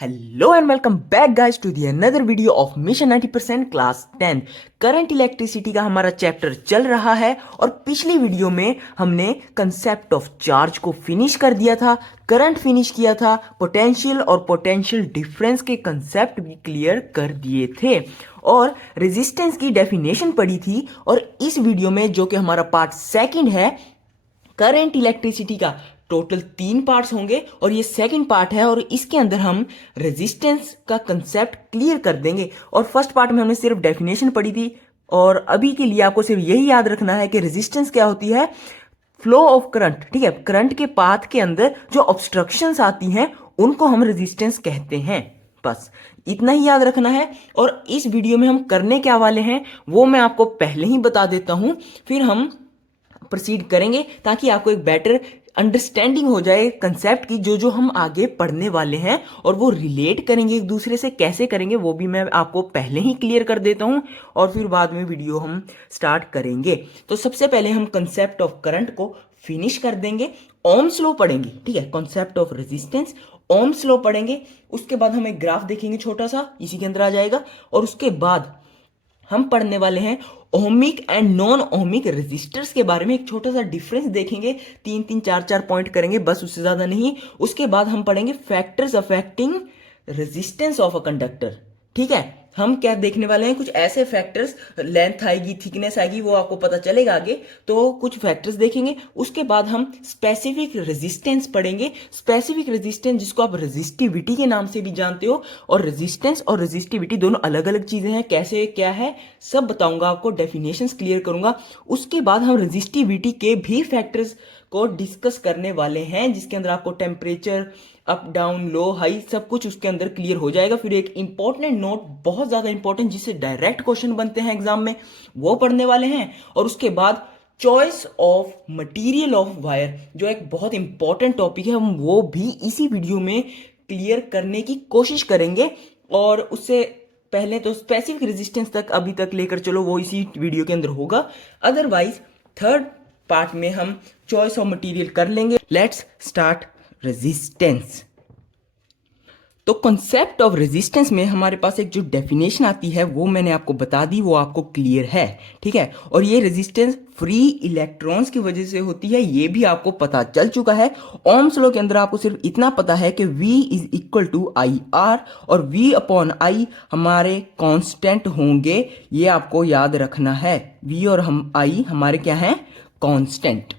Hello and welcome back guys to the another video of Mission 90% class 10 current electricity का हमारा chapter चल रहा है। और पिछली वीडियो में हमने कंसेप्ट ऑफ चार्ज को फिनिश कर दिया था, करंट फिनिश किया था, पोटेंशियल और पोटेंशियल डिफरेंस के कंसेप्ट भी क्लियर कर दिए थे और रेजिस्टेंस की डेफिनेशन पढ़ी थी। और इस वीडियो में जो कि हमारा पार्ट सेकंड है करंट इलेक्ट्रिसिटी का, टोटल 3 पार्ट्स होंगे और ये सेकंड पार्ट है और इसके अंदर हम रेजिस्टेंस का कंसेप्ट क्लियर कर देंगे। और फर्स्ट पार्ट में हमने सिर्फ डेफिनेशन पढ़ी थी और अभी के लिए आपको सिर्फ यही याद रखना है कि रेजिस्टेंस क्या होती है, फ्लो ऑफ करंट। ठीक है, करंट के पाथ के अंदर जो ऑब्स्ट्रक्शंस आती हैं उनको हम रेजिस्टेंस कहते हैं। बस इतना ही याद रखना है। और इस वीडियो में हम करने क्या वाले हैं वो मैं आपको पहले ही बता देता हूं, फिर हम प्रोसीड करेंगे ताकि आपको एक बेटर अंडरस्टैंडिंग हो जाए कंसेप्ट की जो जो हम आगे पढ़ने वाले हैं, और वो रिलेट करेंगे एक दूसरे से, कैसे करेंगे वो भी मैं आपको पहले ही क्लियर कर देता हूं और फिर बाद में वीडियो हम स्टार्ट करेंगे। तो सबसे पहले हम कंसेप्ट ऑफ करंट को फिनिश कर देंगे, ओम्स लॉ पढ़ेंगे। ठीक है, concept of resistance, Ohm's law पढ़ेंगे। उसके बाद हम एक ग्राफ देखेंगे छोटा सा, इसी के अंदर आ जाएगा। और उसके बाद हम पढ़ने वाले हैं ohmic and non ohmic resistors के बारे में, एक छोटा सा डिफरेंस देखेंगे, 3-4 पॉइंट करेंगे बस, उससे ज्यादा नहीं। उसके बाद हम पढ़ेंगे factors affecting resistance of a conductor. ठीक है, हम क्या देखने वाले हैं, कुछ ऐसे फैक्टर्स, लेंथ आएगी, थिकनेस आएगी, वो आपको पता चलेगा आगे, तो कुछ फैक्टर्स देखेंगे। उसके बाद हम स्पेसिफिक रेजिस्टेंस पढ़ेंगे, स्पेसिफिक रेजिस्टेंस जिसको आप रेजिस्टिविटी के नाम से भी जानते हो। और रेजिस्टेंस और रेजिस्टिविटी दोनों अलग अलग चीजें हैं, कैसे क्या है सब बताऊंगा आपको, डेफिनेशंस क्लियर करूंगा। उसके बाद हम रेजिस्टिविटी के भी फैक्टर्स को डिस्कस करने वाले हैं, जिसके अंदर आपको टेम्परेचर, अप डाउन लो हाई सब कुछ उसके अंदर क्लियर हो जाएगा। फिर एक इंपॉर्टेंट नोट, बहुत ज्यादा इंपॉर्टेंट, जिससे डायरेक्ट क्वेश्चन बनते हैं एग्जाम में, वो पढ़ने वाले हैं। और उसके बाद choice of material of wire, जो एक बहुत इंपॉर्टेंट टॉपिक है, हम वो भी इसी वीडियो में क्लियर करने की कोशिश करेंगे। और उससे पहले तो स्पेसिफिक रेजिस्टेंस तक अभी तक लेकर चलो, वो इसी वीडियो के अंदर होगा। अदरवाइज थर्ड पार्ट में हम चॉइस ऑफ मटेरियल कर लेंगे। Let's start resistance. तो कॉन्सेप्ट ऑफ रेजिस्टेंस में हमारे पास एक जो डेफिनेशन आती है वो मैंने आपको बता दी, वो आपको क्लियर है। ठीक है, और ये रेजिस्टेंस फ्री इलेक्ट्रॉन्स की वजह से होती है, ये भी आपको पता चल चुका है। ओम्स लॉ के अंदर आपको सिर्फ इतना पता है कि V is equal to I R, और V अपॉन आई हमारे कांस्टेंट होंगे, ये आपको याद रखना है। V और हम आई हमारे क्या हैं, कांस्टेंट।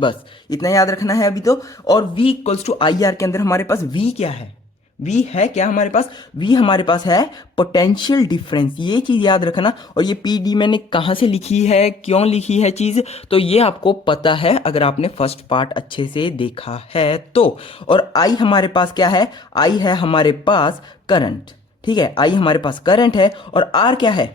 बस इतना याद रखना है अभी तो। और V equals to I R के अंदर हमारे पास V क्या है, V है क्या हमारे पास, V हमारे पास है पोटेंशियल डिफरेंस, ये चीज याद रखना। और ये PD मैंने कहां से लिखी है, क्यों लिखी है चीज, तो ये आपको पता है अगर आपने फर्स्ट पार्ट अच्छे से देखा है तो। और I हमारे पास क्या है, I है हमारे पास करंट। ठीक है, I हमारे पास करंट है। और R क्या है,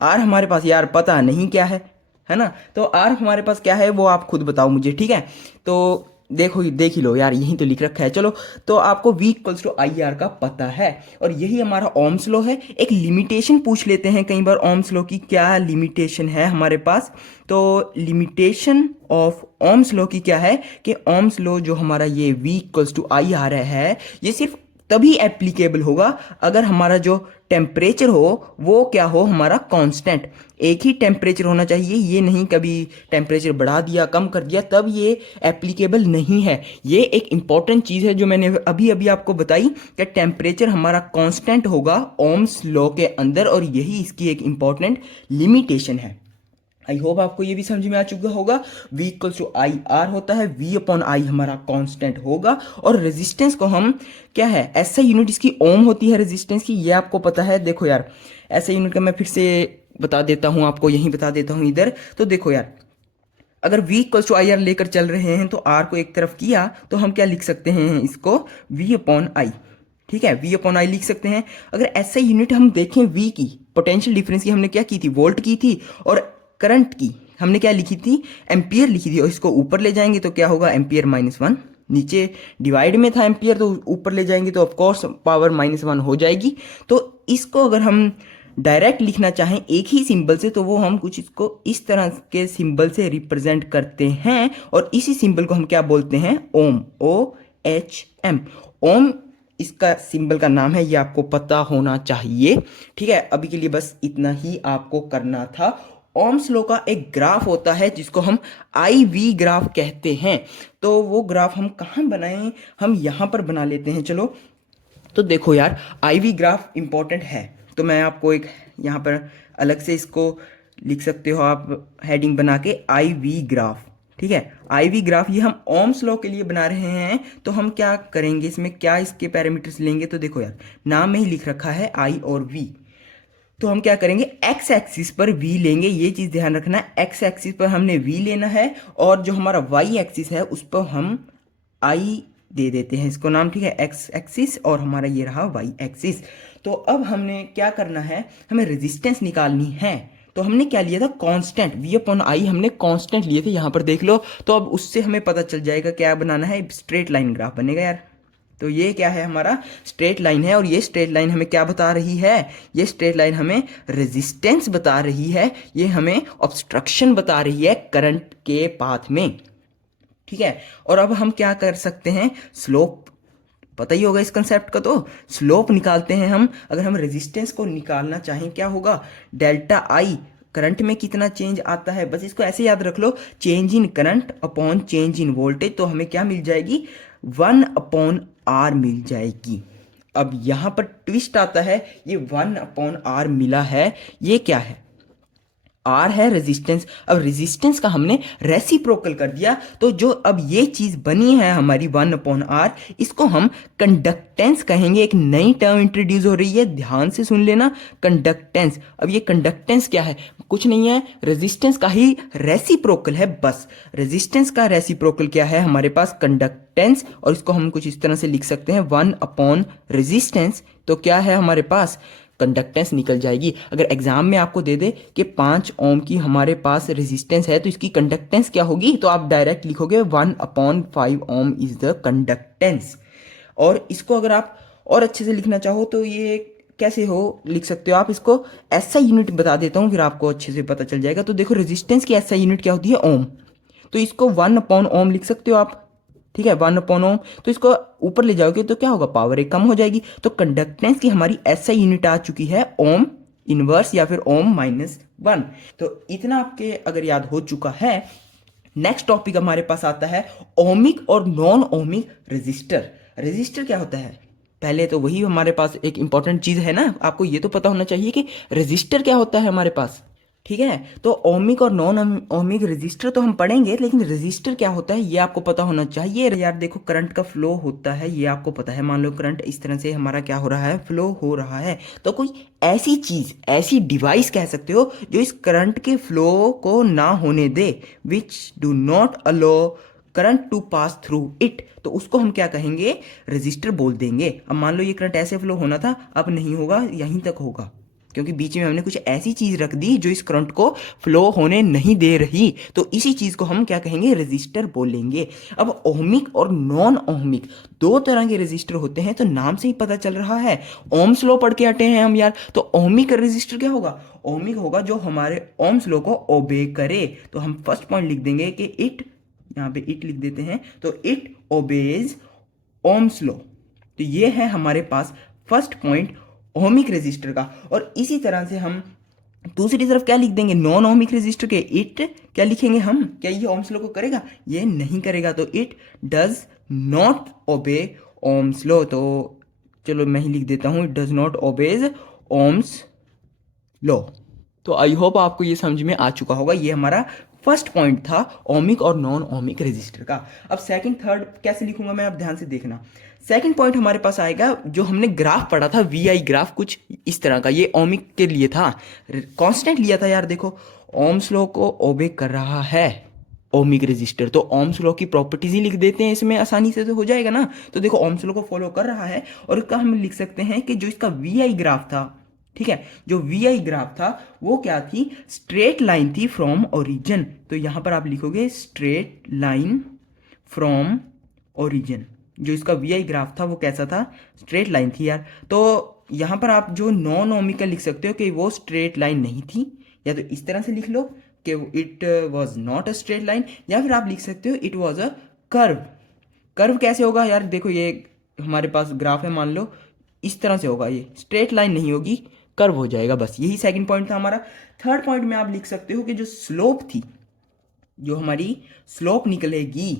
R हमारे पास यार पता नहीं क्या है ना, तो R हमारे पास क्या है वो आप खुद बताओ मुझे। ठीक है, तो देखो देख ही लो यार, यहीं तो लिख रखा है। चलो, तो आपको V equals to I R का पता है और यही हमारा ओम्स लॉ है। एक लिमिटेशन पूछ लेते हैं कई बार ओम्स लॉ की, क्या लिमिटेशन है हमारे पास। तो लिमिटेशन ऑफ ओम्स लॉ की क्या है कि ओम्स लॉ जो हमारा ये V equals to I R है, ये सिर्फ तभी एप्लीकेबल होगा अगर हमारा जो टेम्परेचर हो वो क्या हो, हमारा कांस्टेंट। एक ही टेम्परेचर होना चाहिए, ये नहीं कभी टेम्परेचर बढ़ा दिया कम कर दिया तब ये एप्लीकेबल नहीं है। ये एक इंपॉर्टेंट चीज़ है जो मैंने अभी अभी आपको बताई कि टेम्परेचर हमारा कांस्टेंट होगा ओम्स लॉ के अंदर, और यही इसकी एक इंपॉर्टेंट लिमिटेशन है। आई होप आपको ये भी समझ में आ चुका होगा। V equals to I R होता है, V अपॉन आई हमारा कांस्टेंट होगा। और रेजिस्टेंस को हम क्या है, ऐसा यूनिट इसकी ओम होती है रेजिस्टेंस की, ये आपको पता है। देखो यार, ऐसा यूनिट का मैं फिर से बता देता हूँ आपको, यहीं बता देता हूँ इधर। तो देखो यार, अगर V equals to I R लेकर चल रहे हैं तो R को एक तरफ किया तो हम क्या लिख सकते हैं इसको, V अपॉन आई। ठीक है, V अपॉन आई लिख सकते हैं। अगर ऐसा यूनिट हम देखें V की, पोटेंशियल डिफरेंस की हमने क्या की थी, वोल्ट की थी, और करंट की हमने क्या लिखी थी, एम्पियर लिखी थी। और इसको ऊपर ले जाएंगे तो क्या होगा, एम्पियर -1, नीचे डिवाइड में था एम्पियर तो ऊपर ले जाएंगे तो ऑफकोर्स पावर -1 हो जाएगी। तो इसको अगर हम डायरेक्ट लिखना चाहें एक ही सिंबल से, तो वो हम कुछ इसको इस तरह के सिंबल से रिप्रेजेंट करते हैं, और इसी सिंबल को हम क्या बोलते हैं, ओम, OHM। ओम इसका सिंबल का नाम है, ये आपको पता होना चाहिए। ठीक है, अभी के लिए बस इतना ही आपको करना था। ओम्स लॉ का एक ग्राफ होता है जिसको हम आई वी ग्राफ कहते हैं। तो वो ग्राफ हम कहाँ बनाएं, हम यहाँ पर बना लेते हैं। चलो, तो देखो यार, आई वी ग्राफ इंपॉर्टेंट है, तो मैं आपको एक यहाँ पर अलग से इसको लिख सकते हो आप, हेडिंग बना के आई वी ग्राफ। ठीक है, आई वी ग्राफ ये हम ओम्स लॉ के लिए बना रहे हैं। तो हम क्या करेंगे, इसमें क्या इसके पैरामीटर्स लेंगे, तो देखो यार, नाम में ही लिख रखा है आई और वी। तो हम क्या करेंगे, एक्स एक्सिस पर v लेंगे, ये चीज़ ध्यान रखना है, एक्स एक्सिस पर हमने v लेना है, और जो हमारा y एक्सिस है उस पर हम i दे देते हैं इसको नाम। ठीक है, एक्स एक्सिस और हमारा ये रहा y एक्सिस। तो अब हमने क्या करना है, हमें रेजिस्टेंस निकालनी है। तो हमने क्या लिया था, कांस्टेंट v अपॉन आई हमने कांस्टेंट लिए थे, यहाँ पर देख लो। तो अब उससे हमें पता चल जाएगा क्या बनाना है, स्ट्रेट लाइन ग्राफ बनेगा यार। तो ये क्या है, हमारा स्ट्रेट लाइन है, और ये स्ट्रेट लाइन हमें क्या बता रही है, ये स्ट्रेट लाइन हमें रेजिस्टेंस बता रही है, ये हमें ऑब्स्ट्रक्शन बता रही है करंट के पाथ में। ठीक है, और अब हम क्या कर सकते हैं, स्लोप, पता ही होगा इस कंसेप्ट का, तो स्लोप निकालते हैं हम। अगर हम रेजिस्टेंस को निकालना चाहें, क्या होगा, डेल्टा आई, करंट में कितना चेंज आता है, बस इसको ऐसे याद रख लो, change in current upon change in voltage. तो हमें क्या मिल जाएगी, 1/R मिल जाएगी। अब यहाँ पर ट्विस्ट आता है, ये 1/R मिला है, ये क्या है, R है रेजिस्टेंस। अब रेजिस्टेंस का हमने रेसिप्रोकल कर दिया, तो जो अब ये चीज़ बनी है हमारी 1/R, इसको हम कंडक्टेंस कहेंगे। एक नई टर्म इंट्रोड्यूस हो रही है, ध्यान से सुन लेना, कंडक्टेंस। अब ये कंडक्टेंस क्या है, कुछ नहीं है, रेजिस्टेंस का ही रेसिप्रोकल है बस। रेजिस्टेंस का रेसिप्रोकल क्या है, हमारे पास कंडक्टेंस, और इसको हम कुछ इस तरह से लिख सकते हैं 1/रेजिस्टेंस। तो क्या है हमारे पास, कंडक्टेंस निकल जाएगी। अगर एग्जाम में आपको दे दे कि 5 ओम की हमारे पास रेजिस्टेंस है, तो इसकी कंडक्टेंस क्या होगी, तो आप डायरेक्ट लिखोगे 1/5 ओम इज द कंडक्टेंस। और इसको अगर आप और अच्छे से लिखना चाहो तो ये कैसे हो लिख सकते हो आप, इसको ऐसा यूनिट बता देता हूँ, फिर आपको अच्छे से पता चल जाएगा। तो देखो, रेजिस्टेंस की ऐसा यूनिट क्या होती है, ओम। तो इसको 1/ओम लिख सकते हो आप। ठीक है, 1/ओम। तो इसको ऊपर ले जाओगे तो क्या होगा, पावर एक कम हो जाएगी। तो कंडक्टेंस की हमारी ऐसा यूनिट आ चुकी है, ओम इनवर्स या फिर ओम-1। तो इतना आपके अगर याद हो चुका है, नेक्स्ट टॉपिक हमारे पास आता है ओमिक और नॉन ओमिक रेजिस्टर। रेजिस्टर क्या होता है, पहले तो वही हमारे पास एक इंपॉर्टेंट चीज है ना, आपको ये तो पता होना चाहिए कि रेजिस्टर क्या होता है हमारे पास। ठीक है, तो ओमिक और नॉन ओमिक रेजिस्टर तो हम पढ़ेंगे, लेकिन रेजिस्टर क्या होता है ये आपको पता होना चाहिए यार। देखो, करंट का फ्लो होता है, ये आपको पता है। मान लो करंट इस तरह से हमारा क्या हो रहा है, फ्लो हो रहा है। तो कोई ऐसी चीज, ऐसी डिवाइस कह सकते हो जो इस करंट के फ्लो को ना होने दे, which do not allow current to pass through it, तो उसको हम क्या कहेंगे, रेजिस्टर बोल देंगे। अब मान लो ये करंट ऐसे फ्लो होना था, अब नहीं होगा, यहीं तक होगा, क्योंकि बीच में हमने कुछ ऐसी चीज रख दी जो इस करंट को फ्लो होने नहीं दे रही। तो इसी चीज को हम क्या कहेंगे, रेजिस्टर बोलेंगे। अब ओमिक और नॉन ओमिक दो तरह के रेजिस्टर होते हैं, तो नाम से ही पता चल रहा है। ओम्स लॉ पढ़ के हटे हैं हम यार, तो ओमिक रेजिस्टर क्या होगा, ओमिक होगा जो हमारे ओम्स लॉ को ओबे करे। तो हम फर्स्ट पॉइंट लिख देंगे कि इट, यहाँ पे इट लिख देते हैं, तो इट ओबेज ओम्स लॉ। तो ये है हमारे पास फर्स्ट पॉइंट ओमिक रेजिस्टर का। और इसी तरह से हम दूसरी तरफ क्या लिख देंगे, नॉन ओमिक रेजिस्टर के, इट क्या लिखेंगे हम, क्या ये ओम्स लॉ को करेगा, ये नहीं करेगा। तो it does not obey Ohm's law. तो चलो मैं ही लिख देता हूं, it does not obeys Ohm's law. तो आई होप आपको ये समझ में आ चुका होगा। ये हमारा फर्स्ट पॉइंट था ओमिक और नॉन ओमिक रेजिस्टर का। अब सेकंड थर्ड कैसे लिखूंगा मैं, आप ध्यान से देखना। सेकंड पॉइंट हमारे पास आएगा, जो हमने ग्राफ पढ़ा था, वी आई ग्राफ कुछ इस तरह का, ये ओमिक के लिए था, कांस्टेंट लिया था यार। देखो, ओम्स लॉ को ओबे कर रहा है ओमिक रेजिस्टर, तो ओम्स लॉ की प्रॉपर्टीज ही लिख देते हैं इसमें, आसानी से तो हो जाएगा ना। तो देखो, ओम्स लॉ को फॉलो कर रहा है, और इसका हम लिख सकते हैं कि जो इसका वी आई ग्राफ था, ठीक है, जो वी आई ग्राफ था वो क्या थी, स्ट्रेट लाइन थी फ्रॉम ओरिजिन। तो यहां पर आप लिखोगे स्ट्रेट लाइन फ्रॉम ओरिजिन। जो इसका वी आई ग्राफ था वो कैसा था, स्ट्रेट लाइन थी यार। तो यहां पर आप जो नॉन ओमिकल लिख सकते हो कि वो स्ट्रेट लाइन नहीं थी, या तो इस तरह से लिख लो कि it was not a straight line, या फिर आप लिख सकते हो it was a curve. Curve कैसे होगा यार, देखो ये हमारे पास ग्राफ है, मान लो इस तरह से होगा, ये स्ट्रेट लाइन नहीं होगी, कर्व हो जाएगा। बस यही सेकंड पॉइंट था हमारा। थर्ड पॉइंट में आप लिख सकते हो कि जो स्लोप थी, जो हमारी स्लोप निकलेगी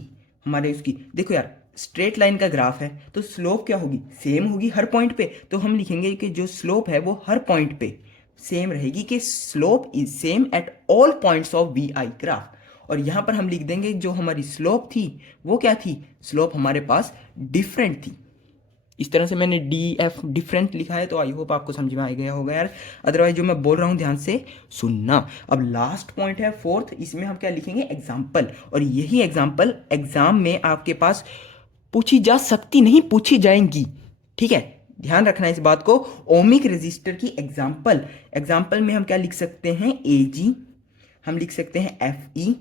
हमारे उसकी, देखो यार स्ट्रेट लाइन का ग्राफ है तो स्लोप क्या होगी, सेम होगी हर पॉइंट पे। तो हम लिखेंगे कि जो स्लोप है वो हर पॉइंट पे सेम रहेगी, कि slope is same at all points of V I graph. और यहां पर हम लिख देंगे जो हमारी स्लोप थी वो क्या थी, स्लोप हमारे पास डिफरेंट थी। इस तरह से मैंने डी एफ डिफरेंट लिखा है, तो आई होप आपको समझ में आ गया होगा यार। अदरवाइज जो मैं बोल रहा हूँ ध्यान से सुनना। अब लास्ट पॉइंट है फोर्थ, इसमें हम क्या लिखेंगे, एग्जाम्पल। और यही एग्जाम्पल एग्जाम में आपके पास पूछी जा सकती, नहीं पूछी जाएंगी, ठीक है, ध्यान रखना इस बात को। ओमिक रजिस्टर की एग्जाम्पल, एग्जाम्पल में हम क्या लिख सकते हैं, ए जी, हम लिख सकते हैं एफ ई,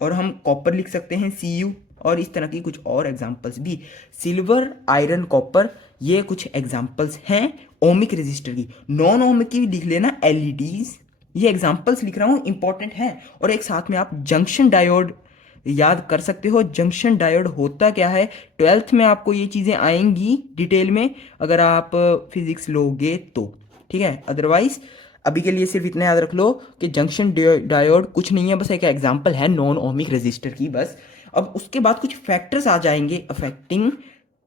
और हम कॉपर लिख सकते हैं सी यू, और इस तरह की कुछ और एग्जांपल्स भी, सिल्वर आयरन कॉपर, ये कुछ एग्जांपल्स हैं ओमिक रजिस्टर की। नॉन ओमिक की लिख लेना एलईडीज, ये एग्जांपल्स लिख रहा हूँ, इंपॉर्टेंट है। और एक साथ में आप जंक्शन डायोड याद कर सकते हो। जंक्शन डायोड होता क्या है, ट्वेल्थ में आपको ये चीज़ें आएंगी डिटेल में अगर आप फिजिक्स लोगे तो, ठीक है। अदरवाइज अभी के लिए सिर्फ इतना याद रख लो कि जंक्शन डायोड कुछ नहीं है, बस एक एग्जांपल है नॉन ओमिक रजिस्टर की, बस। अब उसके बाद कुछ फैक्टर्स आ जाएंगे अफेक्टिंग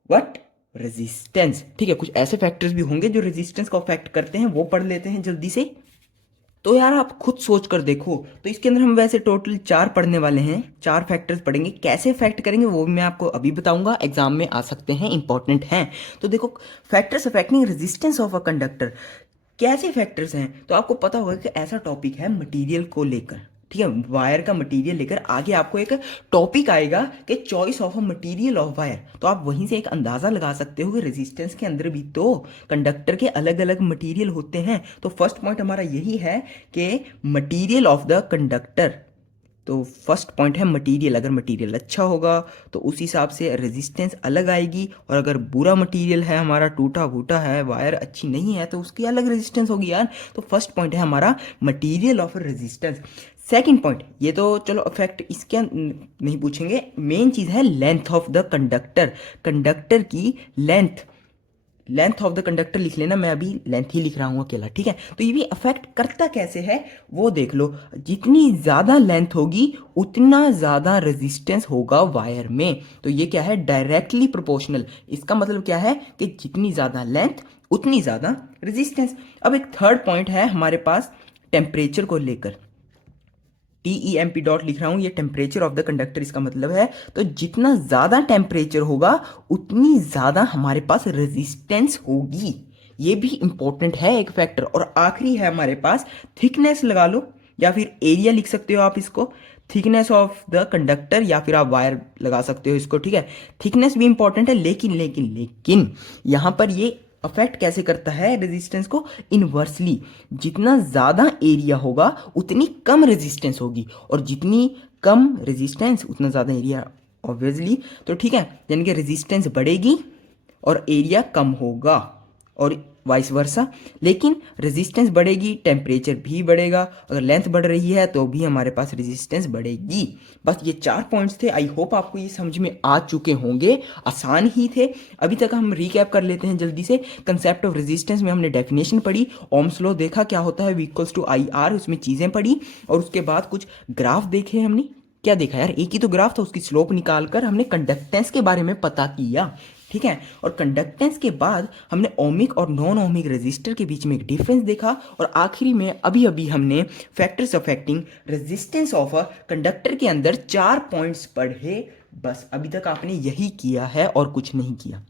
व्हाट, रेजिस्टेंस, ठीक है। कुछ ऐसे फैक्टर्स भी होंगे जो रेजिस्टेंस को अफेक्ट करते हैं, वो पढ़ लेते हैं जल्दी से। तो यार आप खुद सोच कर देखो, तो इसके अंदर हम वैसे टोटल 4 पढ़ने वाले हैं, 4 फैक्टर्स पढ़ेंगे। कैसे इफेक्ट करेंगे वो भी मैं आपको अभी बताऊंगा, एग्जाम में आ सकते हैं, इंपॉर्टेंट हैं। तो देखो, factors affecting resistance of a conductor, कैसे फैक्टर्स हैं, तो आपको पता होगा कि ऐसा टॉपिक है मटेरियल को लेकर, ठीक है, वायर का मटेरियल लेकर आगे आपको एक टॉपिक आएगा कि choice of a material of wire. तो आप वहीं से एक अंदाजा लगा सकते हो कि रेजिस्टेंस के अंदर भी तो कंडक्टर के अलग अलग मटेरियल होते हैं। तो फर्स्ट पॉइंट हमारा यही है कि मटेरियल ऑफ द कंडक्टर। तो फर्स्ट पॉइंट है मटेरियल, अगर मटेरियल अच्छा होगा तो उस हिसाब से रेजिस्टेंस अलग आएगी, और अगर बुरा मटेरियल है, हमारा टूटा फूटा है, वायर अच्छी नहीं है, तो उसकी अलग रेजिस्टेंस होगी यार। तो फर्स्ट पॉइंट है हमारा material of resistance. Second point, ये तो चलो इफेक्ट इसके नहीं पूछेंगे, मेन चीज़ है length of the conductor, conductor की length, length of the conductor लिख लेना, मैं अभी लेंथ ही लिख रहा हूँ अकेला, ठीक है। तो ये भी अफेक्ट करता कैसे है वो देख लो, जितनी ज़्यादा लेंथ होगी उतना ज़्यादा रेजिस्टेंस होगा वायर में। तो ये क्या है, डायरेक्टली प्रोपोर्शनल। इसका मतलब क्या है कि जितनी ज़्यादा लेंथ उतनी ज़्यादा रेजिस्टेंस। अब एक थर्ड पॉइंट है हमारे पास टेम्परेचर को लेकर, TEMP डॉट लिख रहा हूं, ये टेम्परेचर ऑफ द कंडक्टर, इसका मतलब है तो जितना ज़्यादा टेम्परेचर होगा उतनी ज़्यादा हमारे पास रेजिस्टेंस होगी। ये भी इंपॉर्टेंट है एक फैक्टर। और आखिरी है हमारे पास थिकनेस, लगा लो या फिर एरिया लिख सकते हो आप इसको, थिकनेस ऑफ द कंडक्टर, या फिर आप वायर लगा सकते हो इसको, ठीक है। थिकनेस भी इंपॉर्टेंट है, लेकिन लेकिन लेकिन यहां पर ये अफेक्ट कैसे करता है रेजिस्टेंस को, इनवर्सली। जितना ज़्यादा एरिया होगा उतनी कम रेजिस्टेंस होगी, और जितनी कम रेजिस्टेंस उतना ज़्यादा एरिया, ऑब्वियसली। तो ठीक है, यानी कि रेजिस्टेंस बढ़ेगी और एरिया कम होगा, और वाइस वर्सा। लेकिन रेजिस्टेंस बढ़ेगी, टेम्परेचर भी बढ़ेगा, अगर लेंथ बढ़ रही है तो भी हमारे पास रेजिस्टेंस बढ़ेगी। बस ये 4 पॉइंट्स थे, आई होप आपको ये समझ में आ चुके होंगे, आसान ही थे। अभी तक हम रिकैप कर लेते हैं जल्दी से। कंसेप्ट ऑफ रेजिस्टेंस में हमने डेफिनेशन पढ़ी, ओम्स लॉ देखा क्या होता है, V इक्वल्स टू IR, उसमें चीज़ें पढ़ी, और उसके बाद कुछ ग्राफ देखे हमने। क्या देखा यार, एक ही तो ग्राफ था, उसकी स्लोप निकाल कर हमने कंडक्टेंस के बारे में पता किया, ठीक है। और कंडक्टेंस के बाद हमने ओमिक और नॉन ओमिक रेजिस्टर के बीच में एक डिफरेंस देखा, और आखिरी में अभी अभी हमने factors affecting resistance of a conductor के अंदर 4 पॉइंट्स पढ़े। बस अभी तक आपने यही किया है और कुछ नहीं किया,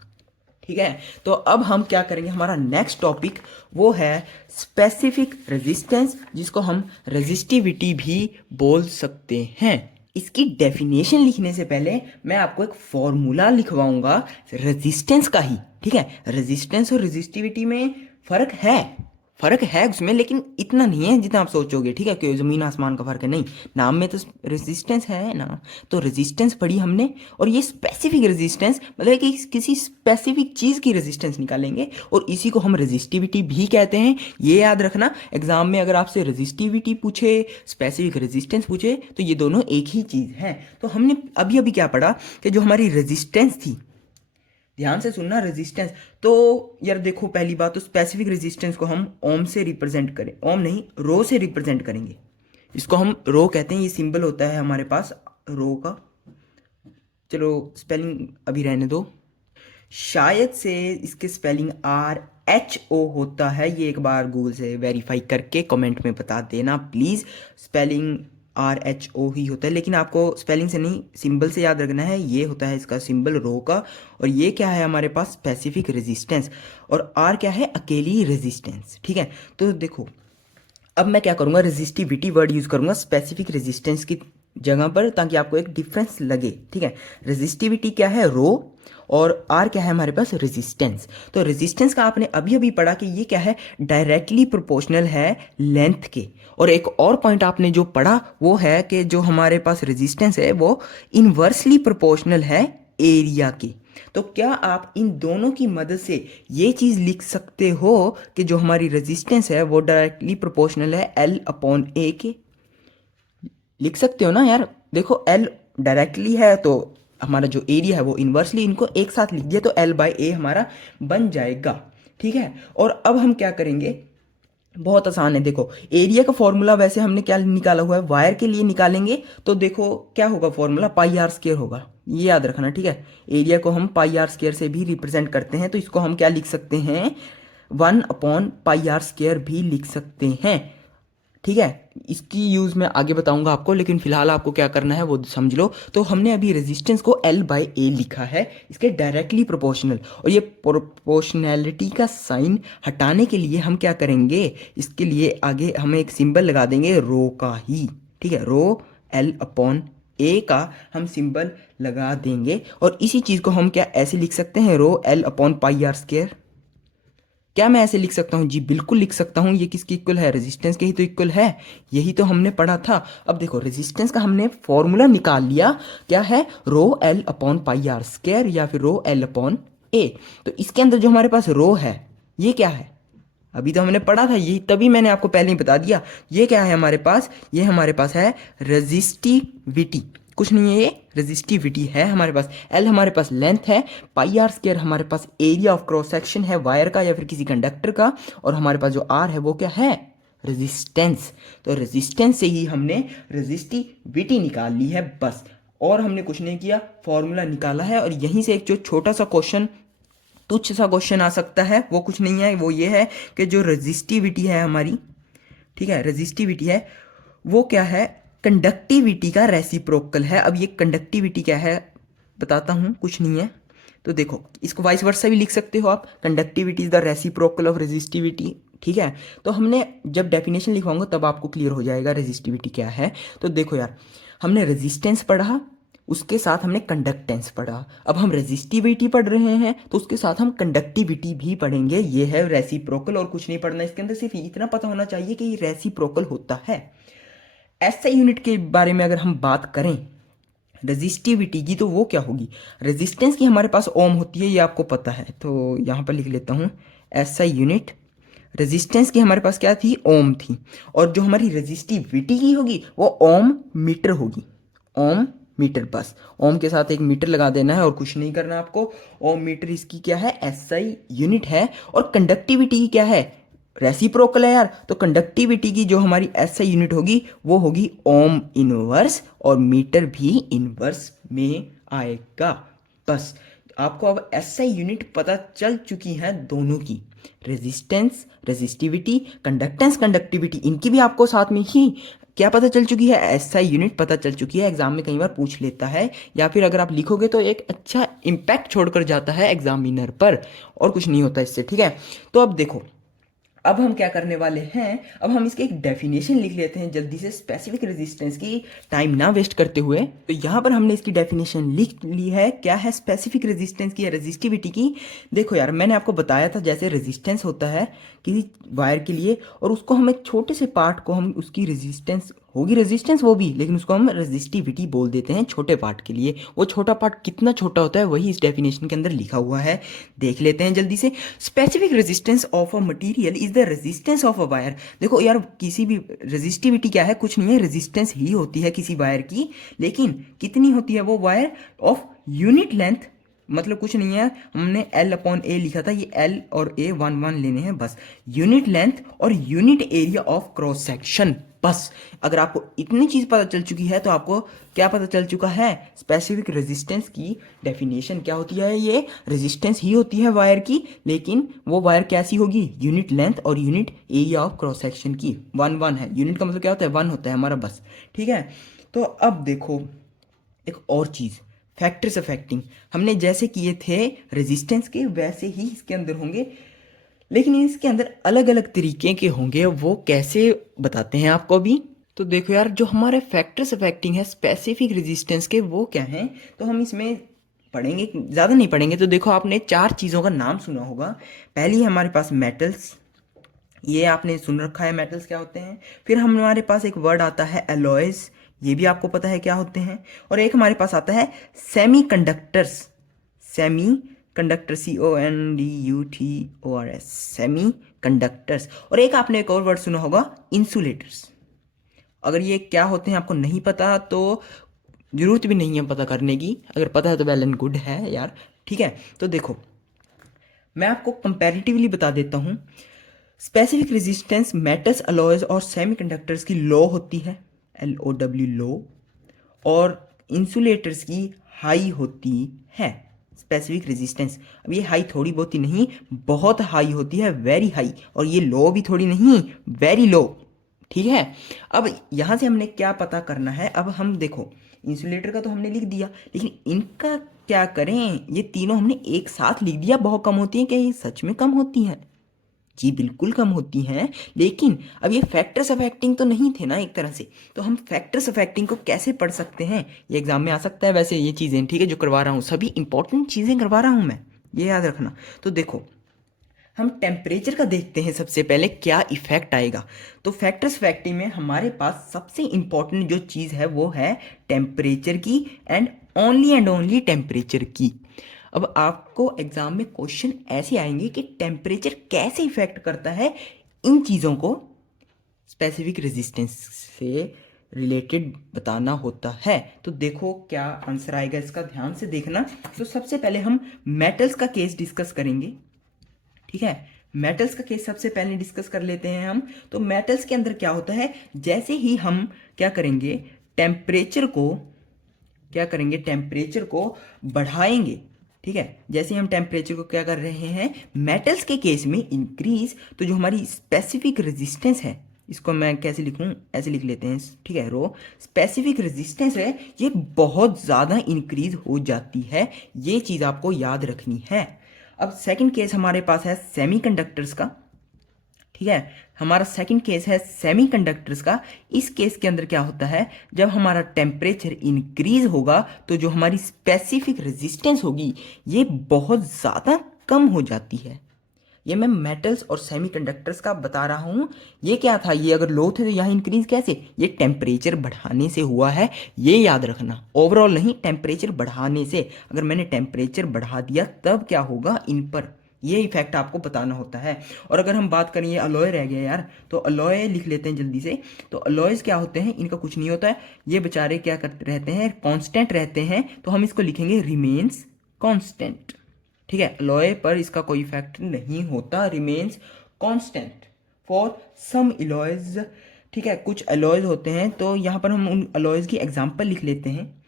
ठीक है। तो अब हम क्या करेंगे, हमारा नेक्स्ट टॉपिक वो है स्पेसिफिक रेजिस्टेंस, जिसको हम रेजिस्टिविटी भी बोल सकते हैं। इसकी डेफिनेशन लिखने से पहले मैं आपको एक फॉर्मूला लिखवाऊंगा रेजिस्टेंस का ही, ठीक है। रेजिस्टेंस और रेजिस्टिविटी में फ़र्क है उसमें, लेकिन इतना नहीं है जितना आप सोचोगे, ठीक है, कि ज़मीन आसमान का फ़र्क है, नहीं। नाम में तो रेजिस्टेंस है ना। तो रेजिस्टेंस पढ़ी हमने, और ये स्पेसिफिक रेजिस्टेंस मतलब कि किसी स्पेसिफिक चीज़ की रेजिस्टेंस निकालेंगे, और इसी को हम रेजिस्टिविटी भी कहते हैं। ये याद रखना, एग्जाम में अगर आपसे रेजिस्टिविटी पूछे, स्पेसिफिक रेजिस्टेंस पूछे, तो ये दोनों एक ही चीज़ है। तो हमने अभी अभी क्या पढ़ा कि जो हमारी रेजिस्टेंस थी, ध्यान से सुनना, रेजिस्टेंस। तो यार देखो, पहली बात तो स्पेसिफिक रेजिस्टेंस को हम ओम से रिप्रेजेंट करें, ओम नहीं, रो से रिप्रेजेंट करेंगे। इसको हम रो कहते हैं, ये सिंबल होता है हमारे पास रो का। चलो स्पेलिंग अभी रहने दो, शायद से इसके स्पेलिंग RHO होता है, ये एक बार गूगल से वेरीफाई करके कमेंट में बता देना प्लीज़। स्पेलिंग RHO ही होता है, लेकिन आपको स्पेलिंग से नहीं सिंबल से याद रखना है। ये होता है इसका सिंबल रो का, और ये क्या है हमारे पास स्पेसिफिक रेजिस्टेंस, और R क्या है, अकेली रेजिस्टेंस। ठीक है, तो देखो अब मैं क्या करूँगा, रेजिस्टिविटी वर्ड यूज़ करूँगा स्पेसिफिक रेजिस्टेंस की जगह पर, ताकि आपको एक डिफरेंस लगे। ठीक है, रेजिस्टिविटी क्या है, रो, और आर क्या है हमारे पास, रेजिस्टेंस। तो रेजिस्टेंस का आपने अभी अभी पढ़ा कि ये क्या है, डायरेक्टली प्रोपोर्शनल है लेंथ के। और एक और पॉइंट आपने जो पढ़ा वो है कि जो हमारे पास रेजिस्टेंस है वो इन्वर्सली प्रोपोर्शनल है एरिया के। तो क्या आप इन दोनों की मदद से ये चीज़ लिख सकते हो कि जो हमारी रेजिस्टेंस है वो डायरेक्टली प्रोपोर्शनल है L/A के? लिख सकते हो ना यार। देखो L डायरेक्टली है तो हमारा जो एरिया है वो इन्वर्सली, इनको एक साथ लिख दिया तो L/A हमारा बन जाएगा। ठीक है, और अब हम क्या करेंगे, बहुत आसान है। देखो एरिया का फॉर्मूला वैसे हमने क्या निकाला हुआ है, वायर के लिए निकालेंगे तो देखो क्या होगा, फॉर्मूला πr² होगा, ये याद रखना। ठीक है, एरिया को हम πr² से भी रिप्रेजेंट करते हैं, तो इसको हम क्या लिख सकते हैं, 1/πr² भी लिख सकते हैं। ठीक है, इसकी यूज़ मैं आगे बताऊंगा आपको, लेकिन फिलहाल आपको क्या करना है वो समझ लो। तो हमने अभी रेजिस्टेंस को L/A लिखा है, इसके डायरेक्टली प्रोपोर्शनल, और ये प्रोपोर्शनैलिटी का साइन हटाने के लिए हम क्या करेंगे, इसके लिए आगे हम एक सिंबल लगा देंगे रो का ही। ठीक है, रो L/A का हम सिंबल लगा देंगे, और इसी चीज़ को हम क्या ऐसे लिख सकते हैं, रो L/πr²। क्या मैं ऐसे लिख सकता हूँ? जी बिल्कुल लिख सकता हूँ। ये किसकी इक्वल है, रेजिस्टेंस के ही तो इक्वल है, यही तो हमने पढ़ा था। अब देखो रेजिस्टेंस का हमने फॉर्मूला निकाल लिया, क्या है, रो L/πr² या फिर रो L/A। तो इसके अंदर जो हमारे पास रो है ये क्या है, अभी तो हमने पढ़ा था, यही तभी मैंने आपको पहले ही बता दिया। ये क्या है हमारे पास, ये हमारे पास है रेजिस्टिविटी, कुछ नहीं है, ये रेजिस्टिविटी है हमारे पास। एल हमारे पास लेंथ है, πr² हमारे पास एरिया ऑफ क्रॉस सेक्शन है वायर का या फिर किसी कंडक्टर का, और हमारे पास जो आर है वो क्या है, रेजिस्टेंस। तो रेजिस्टेंस से ही हमने रेजिस्टिविटी निकाल ली है बस, और हमने कुछ नहीं किया, फॉर्मूला निकाला है। और यहीं से एक जो छोटा सा क्वेश्चन, तुच्छ सा क्वेश्चन आ सकता है, वो कुछ नहीं है, वो ये है कि जो रेजिस्टिविटी है हमारी, ठीक है, रेजिस्टिविटी है वो क्या है, कंडक्टिविटी का रेसिप्रोकल है। अब ये कंडक्टिविटी क्या है बताता हूँ, कुछ नहीं है। तो देखो इसको वाइस वर्सा भी लिख सकते हो आप, conductivity is the reciprocal of resistivity. ठीक है, तो हमने जब डेफिनेशन लिखवाऊंगा तब आपको क्लियर हो जाएगा रेजिस्टिविटी क्या है। तो देखो यार, हमने रेजिस्टेंस पढ़ा, उसके साथ हमने कंडक्टेंस पढ़ा, अब हम रेजिस्टिविटी पढ़ रहे हैं तो उसके साथ हम कंडक्टिविटी भी पढ़ेंगे। ये है रेसिप्रोकल, और कुछ नहीं पढ़ना इसके अंदर, सिर्फ इतना पता होना चाहिए कि ये रेसिप्रोकल होता है। एसआई यूनिट के बारे में अगर हम बात करें रेजिस्टिविटी की, तो वो क्या होगी, रेजिस्टेंस की हमारे पास ओम होती है, ये आपको पता है, तो यहाँ पर लिख लेता हूँ एसआई यूनिट। रेजिस्टेंस की हमारे पास क्या थी, ओम थी, और जो हमारी रेजिस्टिविटी की होगी वो ओम मीटर होगी, ओम मीटर। बस ओम के साथ एक मीटर लगा देना है और कुछ नहीं करना आपको। ओम मीटर इसकी क्या है, एसआई यूनिट है। और कंडक्टिविटी की क्या है, रेसिप्रोकल है यार, तो कंडक्टिविटी की जो हमारी एसआई यूनिट होगी वो होगी ओम इनवर्स, और मीटर भी इनवर्स में आएगा। बस आपको अब एसआई यूनिट पता चल चुकी है दोनों की, रेजिस्टेंस रेजिस्टिविटी, कंडक्टेंस कंडक्टिविटी, इनकी भी आपको साथ में ही क्या पता चल चुकी है, एसआई यूनिट पता चल चुकी है। एग्जाम में कई बार पूछ लेता है, या फिर अगर आप लिखोगे तो एक अच्छा इम्पैक्ट छोड़कर जाता है एग्जामिनर पर, और कुछ नहीं होता इससे। ठीक है, तो अब देखो, अब हम क्या करने वाले हैं, अब हम इसके एक डेफिनेशन लिख लेते हैं जल्दी से, स्पेसिफिक रेजिस्टेंस की, टाइम ना वेस्ट करते हुए। तो यहाँ पर हमने इसकी डेफिनेशन लिख ली है, क्या है स्पेसिफिक रेजिस्टेंस की या रेजिस्टिविटी की। देखो यार, मैंने आपको बताया था जैसे रेजिस्टेंस होता है किसी वायर के लिए, और उसको हम एक छोटे से पार्ट को हम उसकी रेजिस्टेंस होगी, रेजिस्टेंस वो भी, लेकिन उसको हम रेजिस्टिविटी बोल देते हैं छोटे पार्ट के लिए। वो छोटा पार्ट कितना छोटा होता है वही इस डेफिनेशन के अंदर लिखा हुआ है, देख लेते हैं जल्दी से। Specific resistance of a material is the resistance of a wire. देखो यार, किसी भी रेजिस्टिविटी क्या है, कुछ नहीं है, रेजिस्टेंस ही होती है किसी वायर की, लेकिन कितनी होती है वो वायर, ऑफ यूनिट लेंथ, मतलब कुछ नहीं है, हमने L/A लिखा था, ये L और A 1 1 लेने हैं बस। यूनिट लेंथ और unit area of cross section, बस। अगर आपको इतनी चीज़ पता चल चुकी है तो आपको क्या पता चल चुका है, स्पेसिफिक रेजिस्टेंस की डेफिनेशन क्या होती है। ये रेजिस्टेंस ही होती है वायर की, लेकिन वो वायर कैसी होगी, यूनिट लेंथ और unit area of cross section की। 1 1 है, यूनिट का मतलब क्या होता है, 1 होता है हमारा, बस। ठीक है, तो अब देखो एक और चीज़, फैक्टर्स अफेक्टिंग। हमने जैसे किए थे रेजिस्टेंस के, वैसे ही इसके अंदर होंगे, लेकिन इसके अंदर अलग अलग तरीके के होंगे। वो कैसे बताते हैं आपको अभी। तो देखो यार, जो हमारे फैक्टर्स अफेक्टिंग है स्पेसिफिक रेजिस्टेंस के, वो क्या हैं, तो हम इसमें पढ़ेंगे, ज़्यादा नहीं पढ़ेंगे। तो देखो, आपने 4 चीज़ों का नाम सुना होगा। पहली हमारे पास मेटल्स, ये आपने सुन रखा है मेटल्स क्या होते हैं। फिर हमारे पास एक वर्ड आता है एलॉयज, ये भी आपको पता है क्या होते हैं। और एक हमारे पास आता है semi conductors, semi conductor, CONDUTORS, semi conductors. और एक आपने एक और वर्ड सुना होगा, इंसुलेटर्स। अगर ये क्या होते हैं आपको नहीं पता तो जरूरत भी नहीं है पता करने की, अगर पता है तो वेल एंड गुड है यार। ठीक है, तो देखो मैं आपको कंपैरेटिवली बता देता हूँ। स्पेसिफिक रेजिस्टेंस मेटल्स, अलॉयज और सेमीकंडक्टर्स की लो होती है, LOW, लो। और इंसुलेटर्स की हाई होती है स्पेसिफिक रेजिस्टेंस। अब ये हाई थोड़ी बहुत ही नहीं, बहुत हाई होती है, वेरी हाई। और ये लो भी थोड़ी नहीं, वेरी लो। ठीक है, अब यहाँ से हमने क्या पता करना है। अब हम देखो, इंसुलेटर का तो हमने लिख दिया, लेकिन इनका क्या करें। ये तीनों हमने एक साथ लिख दिया, बहुत कम होती हैं। क्या ये सच में कम होती हैं? जी बिल्कुल कम होती हैं। लेकिन अब ये फैक्टर्स अफेक्टिंग तो नहीं थे ना एक तरह से, तो हम फैक्टर्स अफेक्टिंग को कैसे पढ़ सकते हैं। ये एग्जाम में आ सकता है वैसे ये चीज़ें, ठीक है, जो करवा रहा हूँ, सभी इंपॉर्टेंट चीज़ें करवा रहा हूँ मैं, ये याद रखना। तो देखो, हम टेम्परेचर का देखते हैं सबसे पहले क्या इफेक्ट आएगा। तो फैक्टर्स अफेक्टिंग में हमारे पास सबसे इंपॉर्टेंट जो चीज़ है वो है टेम्परेचर की, एंड ओनली टेम्परेचर की। अब आपको एग्जाम में क्वेश्चन ऐसे आएंगे कि टेम्परेचर कैसे इफेक्ट करता है इन चीज़ों को, स्पेसिफिक रेजिस्टेंस से रिलेटेड बताना होता है। तो देखो क्या आंसर आएगा इसका, ध्यान से देखना। तो सबसे पहले हम मेटल्स का केस डिस्कस करेंगे। ठीक है, मेटल्स का केस सबसे पहले डिस्कस कर लेते हैं हम। तो मेटल्स के अंदर क्या होता है, जैसे ही हम क्या करेंगे, टेम्परेचर को क्या करेंगे, टेम्परेचर को बढ़ाएंगे। ठीक है, जैसे हम टेम्परेचर को क्या कर रहे हैं, मेटल्स के केस में इंक्रीज, तो जो हमारी स्पेसिफिक रेजिस्टेंस है, इसको मैं कैसे लिखूं, ऐसे लिख लेते हैं। ठीक है, रो स्पेसिफिक रेजिस्टेंस है, ये बहुत ज़्यादा इंक्रीज हो जाती है। ये चीज़ आपको याद रखनी है। अब सेकंड केस हमारे पास है सेमीकंडक्टर्स का। ठीक है, हमारा सेकंड केस है सेमीकंडक्टर्स का। इस केस के अंदर क्या होता है, जब हमारा टेम्परेचर इंक्रीज होगा तो जो हमारी स्पेसिफिक रेजिस्टेंस होगी ये बहुत ज़्यादा कम हो जाती है। ये मैं मेटल्स और सेमीकंडक्टर्स का बता रहा हूँ। ये क्या था, ये अगर लो थे तो यहाँ इंक्रीज कैसे, ये टेम्परेचर बढ़ाने से हुआ है, ये याद रखना। ओवरऑल नहीं, टेम्परेचर बढ़ाने से। अगर मैंने टेम्परेचर बढ़ा दिया तब क्या होगा इन पर, ये इफेक्ट आपको बताना होता है। और अगर हम बात करें, ये अलॉय रह गया यार, तो अलॉय लिख लेते हैं जल्दी से। तो अलॉयज क्या होते हैं, इनका कुछ नहीं होता है, ये बेचारे क्या करते रहते हैं, कांस्टेंट रहते हैं। तो हम इसको लिखेंगे रिमेन्स कांस्टेंट। ठीक है, अलॉय पर इसका कोई इफेक्ट नहीं होता, remains constant for some alloys. ठीक है, कुछ अलॉयज होते हैं, तो यहाँ पर हम उन अलॉयज की एग्जांपल लिख लेते हैं।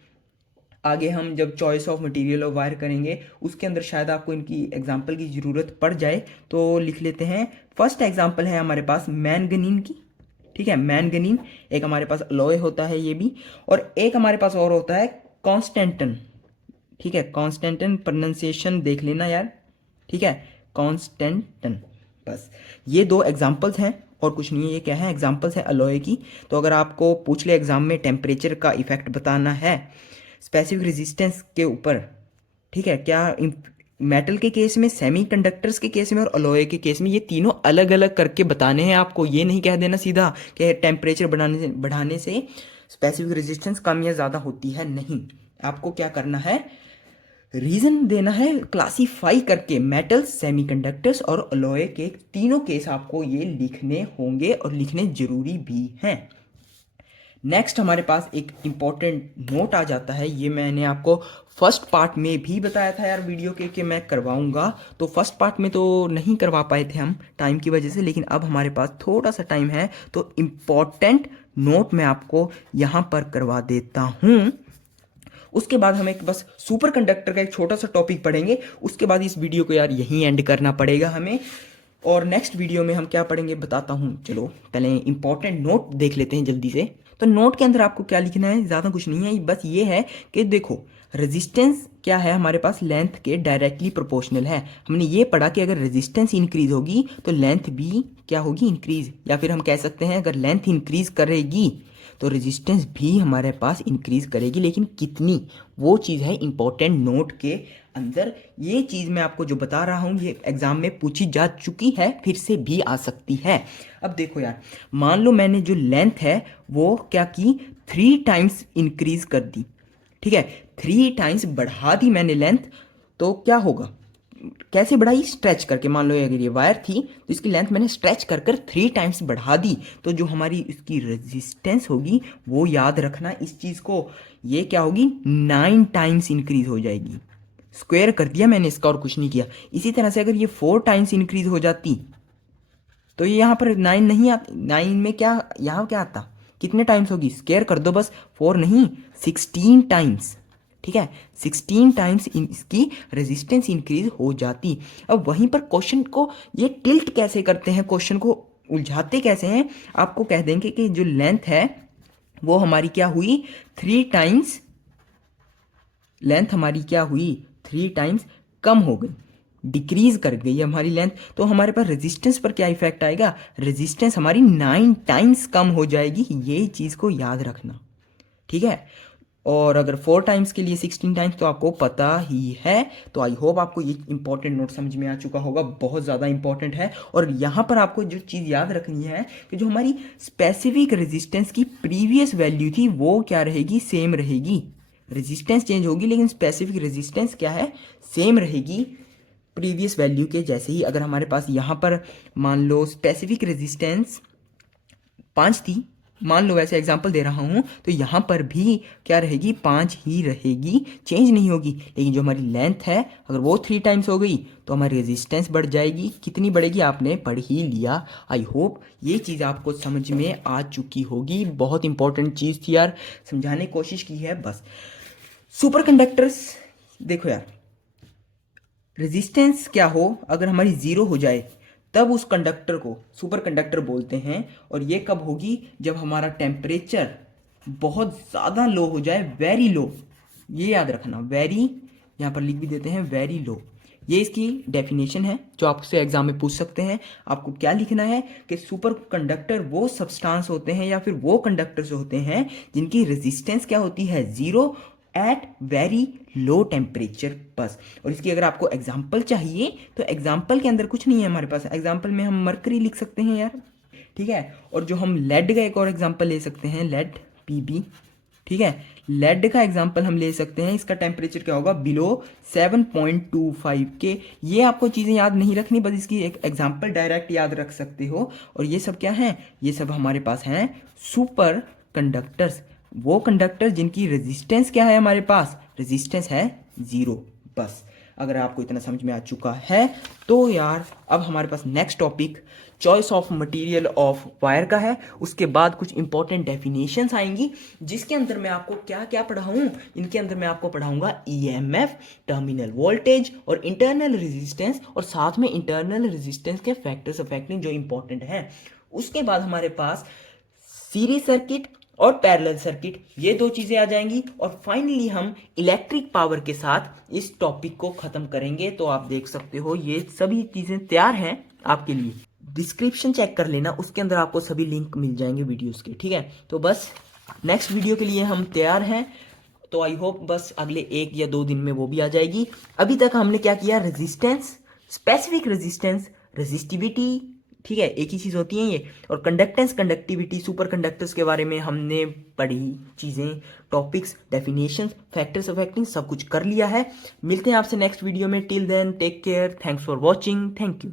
आगे हम जब choice of material of wire करेंगे उसके अंदर शायद आपको इनकी एग्जांपल की ज़रूरत पड़ जाए, तो लिख लेते हैं। फर्स्ट एग्जांपल है हमारे पास मैंगनीन की। ठीक है, मैंगनीन एक हमारे पास अलॉय होता है ये भी। और एक हमारे पास और होता है कॉन्स्टेंटन। ठीक है, कॉन्स्टेंटन प्रोनाउंसिएशन देख लेना यार। ठीक है, कॉन्स्टेंटन, बस। ये 2 एग्जांपल्स हैं और कुछ नहीं है। ये क्या है, एग्जांपल्स है अलॉय की। तो अगर आपको पूछ ले एग्जाम में टेम्परेचर का इफेक्ट बताना है स्पेसिफिक रेजिस्टेंस के ऊपर, ठीक है, क्या मेटल के केस में, सेमीकंडक्टर्स के केस में और अलॉय के केस में, ये तीनों अलग अलग करके बताने हैं आपको। ये नहीं कह देना सीधा कि टेम्परेचर बढ़ाने से स्पेसिफिक रेजिस्टेंस कम या ज़्यादा होती है, नहीं। आपको क्या करना है, रीजन देना है, क्लासीफाई करके मेटल्स, सेमीकंडक्टर्स और अलॉय के तीनों केस आपको ये लिखने होंगे और लिखने जरूरी भी हैं। नेक्स्ट हमारे पास एक इम्पॉर्टेंट नोट आ जाता है। ये मैंने आपको फर्स्ट पार्ट में भी बताया था यार वीडियो के कि मैं करवाऊंगा, तो फर्स्ट पार्ट में तो नहीं करवा पाए थे हम टाइम की वजह से, लेकिन अब हमारे पास थोड़ा सा टाइम है तो इम्पॉर्टेंट नोट मैं आपको यहाँ पर करवा देता हूँ। उसके बाद हम एक बस सुपर कंडक्टर का एक छोटा सा टॉपिक पढ़ेंगे, उसके बाद इस वीडियो को यार यहीं एंड करना पड़ेगा हमें। और नेक्स्ट वीडियो में हम क्या पढ़ेंगे बताता हूँ। चलो पहले इंपॉर्टेंट नोट देख लेते हैं जल्दी से। तो नोट के अंदर आपको क्या लिखना है, ज़्यादा कुछ नहीं है, बस ये है कि देखो रेजिस्टेंस क्या है हमारे पास, लेंथ के डायरेक्टली प्रोपोर्शनल है। हमने ये पढ़ा कि अगर रेजिस्टेंस इंक्रीज होगी तो लेंथ भी क्या होगी, इंक्रीज, या फिर हम कह सकते हैं अगर लेंथ इंक्रीज करेगी तो रेजिस्टेंस भी हमारे पास इंक्रीज करेगी, लेकिन कितनी, वो चीज़ है इंपॉर्टेंट नोट के अंदर। ये चीज़ मैं आपको जो बता रहा हूँ ये एग्जाम में पूछी जा चुकी है, फिर से भी आ सकती है। अब देखो यार, मान लो मैंने जो लेंथ है वो क्या की, 3 टाइम्स इंक्रीज कर दी, ठीक है, 3 टाइम्स बढ़ा दी मैंने लेंथ, तो क्या होगा, कैसे बढ़ाई, स्ट्रेच करके। मान लो अगर ये वायर थी तो इसकी लेंथ मैंने स्ट्रेच कर कर 3 टाइम्स बढ़ा दी, तो जो हमारी इसकी रेजिस्टेंस होगी वो याद रखना इस चीज़ को, ये क्या होगी, 9 टाइम्स इंक्रीज हो जाएगी। स्क्वायर कर दिया मैंने इसका और कुछ नहीं किया। इसी तरह से अगर ये 4 टाइम्स इंक्रीज हो जाती तो ये यहाँ पर 9 नहीं आता, 9 में क्या, यहाँ क्या आता, कितने टाइम्स होगी, स्क्वायर कर दो बस, 4 नहीं 16 टाइम्स, ठीक है, 16 टाइम्स इसकी रेजिस्टेंस इंक्रीज हो जाती। अब वहीं पर क्वेश्चन को ये टिल्ट कैसे करते हैं, क्वेश्चन को उलझाते कैसे हैं, आपको कह देंगे कि जो लेंथ है वो हमारी क्या हुई, 3 टाइम्स, लेंथ हमारी क्या हुई, 3 टाइम्स कम हो गई, डिक्रीज कर गई हमारी लेंथ, तो हमारे पास रेजिस्टेंस पर क्या इफेक्ट आएगा, रेजिस्टेंस हमारी 9 टाइम्स कम हो जाएगी, ये चीज़ को याद रखना, ठीक है। और अगर 4 टाइम्स के लिए 16 टाइम्स तो आपको पता ही है। तो आई होप आपको ये इंपॉर्टेंट नोट समझ में आ चुका होगा, बहुत ज़्यादा इंपॉर्टेंट है। और यहाँ पर आपको जो चीज़ याद रखनी है कि जो हमारी स्पेसिफिक रेजिस्टेंस की प्रीवियस वैल्यू थी वो क्या रहेगी, सेम रहेगी। रेजिस्टेंस चेंज होगी लेकिन स्पेसिफिक रेजिस्टेंस क्या है, सेम रहेगी प्रीवियस वैल्यू के जैसे ही। अगर हमारे पास यहाँ पर मान लो स्पेसिफिक रेजिस्टेंस 5 थी, मान लो वैसे एग्जांपल दे रहा हूँ, तो यहाँ पर भी क्या रहेगी, 5 ही रहेगी, चेंज नहीं होगी। लेकिन जो हमारी लेंथ है अगर वो 3 टाइम्स हो गई तो हमारी रेजिस्टेंस बढ़ जाएगी, कितनी बढ़ेगी आपने पढ़ ही लिया। आई होप ये चीज़ आपको समझ में आ चुकी होगी, बहुत इंपॉर्टेंट चीज़ थी यार, समझाने की कोशिश की है बस। सुपर कंडक्टर्स देखो यार, रेजिस्टेंस क्या हो अगर हमारी ज़ीरो हो जाए तब उस कंडक्टर को सुपर कंडक्टर बोलते हैं। और ये कब होगी, जब हमारा टेम्परेचर बहुत ज़्यादा लो हो जाए, वेरी लो, ये याद रखना, वेरी, यहाँ पर लिख भी देते हैं वेरी लो। ये इसकी डेफिनेशन है जो आपसे एग्जाम में पूछ सकते हैं। आपको क्या लिखना है कि सुपर कंडक्टर वो सब्सटेंस होते हैं या फिर वो कंडक्टर्स होते हैं जिनकी रेजिस्टेंस क्या होती है, zero at very low temperature बस। और इसकी अगर आपको एग्जाम्पल चाहिए तो एग्जाम्पल के अंदर कुछ नहीं है हमारे पास, एग्जाम्पल में हम मरकरी लिख सकते हैं यार, ठीक है। और जो हम लेड का एक और एग्जाम्पल ले सकते हैं, लेड पीबी, ठीक है, लेड का एग्जाम्पल हम ले सकते हैं, इसका टेम्परेचर क्या होगा, बिलो 7.25 के। ये आपको चीज़ें याद नहीं रखनी, बस इसकी एक एग्जाम्पल डायरेक्ट याद रख सकते हो। और ये सब क्या है, ये सब हमारे पास हैं सुपर कंडक्टर्स, वो कंडक्टर जिनकी रेजिस्टेंस क्या है, हमारे पास रेजिस्टेंस है ज़ीरो बस। अगर आपको इतना समझ में आ चुका है तो यार अब हमारे पास next topic choice of material of wire का है। उसके बाद कुछ इंपॉर्टेंट डेफिनेशंस आएंगी जिसके अंदर मैं आपको क्या क्या पढ़ाऊँ, इनके अंदर मैं आपको पढ़ाऊंगा ईएमएफ, टर्मिनल वोल्टेज और इंटरनल रेजिस्टेंस, और साथ में इंटरनल रेजिस्टेंस के फैक्टर्स अफेक्टिंग जो इंपॉर्टेंट है। उसके बाद हमारे पास सीरीज सर्किट और पैरेलल सर्किट, ये दो चीजें आ जाएंगी। और फाइनली हम इलेक्ट्रिक पावर के साथ इस टॉपिक को खत्म करेंगे। तो आप देख सकते हो ये सभी चीजें तैयार हैं आपके लिए, डिस्क्रिप्शन चेक कर लेना, उसके अंदर आपको सभी लिंक मिल जाएंगे वीडियोस के, ठीक है। तो बस नेक्स्ट वीडियो के लिए हम तैयार हैं। तो आई होप बस अगले 1 या 2 दिन में वो भी आ जाएगी। अभी तक हमने क्या किया, रेजिस्टेंस, स्पेसिफिक रेजिस्टेंस, रेजिस्टिविटी, ठीक है, एक ही चीज़ होती है ये, और कंडक्टेंस, कंडक्टिविटी, सुपर कंडक्टर्स के बारे में हमने पढ़ी चीज़ें, टॉपिक्स, डेफिनेशंस, फैक्टर्स अफेक्टिंग, सब कुछ कर लिया है। मिलते हैं आपसे नेक्स्ट वीडियो में, till then take care, thanks for watching, thank you.